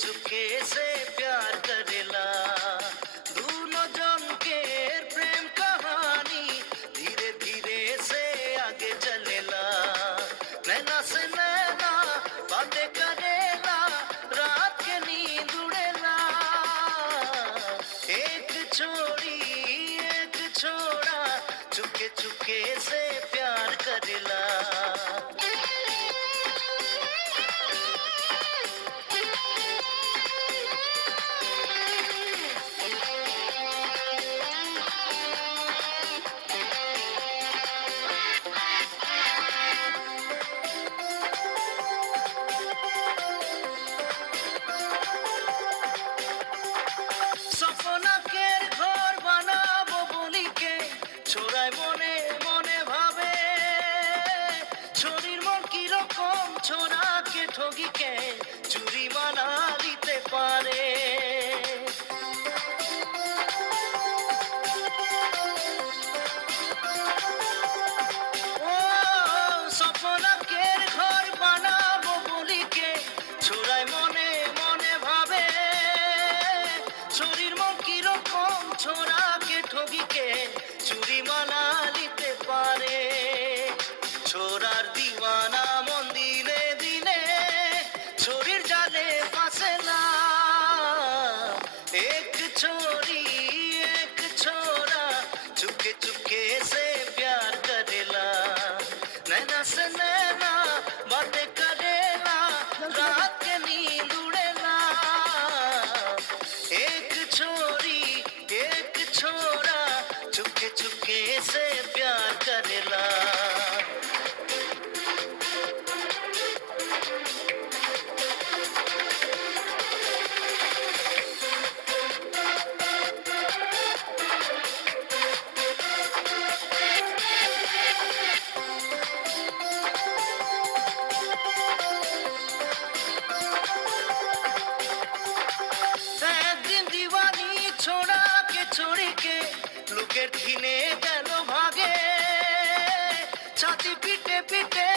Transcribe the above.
चुपके से प्यार करेला। दोनों जन के प्रेम कहानी धीरे धीरे से आगे चलेला। नैना से नैना बातें करेला, रात के नींद उड़ेला। एक छोड़ी एक छोड़ा चुपके चुपके से प्यार करेला। सपना के घर बानाबो বলিকে ছোড়ায় মনে মনে ভাবে। শরীর মন কিরকম ছোড়াকে ঠগিকে চুরি মানা দিতে পারে। ও সপনাকে ঘর বানাবো বলিকে ছোড়ায় মনে মনে ভাবে। শরীর মন কিরকম ছোড়াকে ঠগিকে চুরি মানা নিতে পারে। ছোড়ার দিওয়ানা মন দিনে দিনে শরীর জালে ফাঁসে না। एक छोरी एक छोरा चुपके चुपके से प्यार करेला। नैना से नैना बातें करेला, रात के नींद उड़ेला। एक छोरी एक छोरा चुपके चुपके से प्यार करेला। একদিন দিওয়ানি ছোড়াকে ছড়িকে লোকের ঘিনে গেল ভাগে। ছাতি পিটে পিটে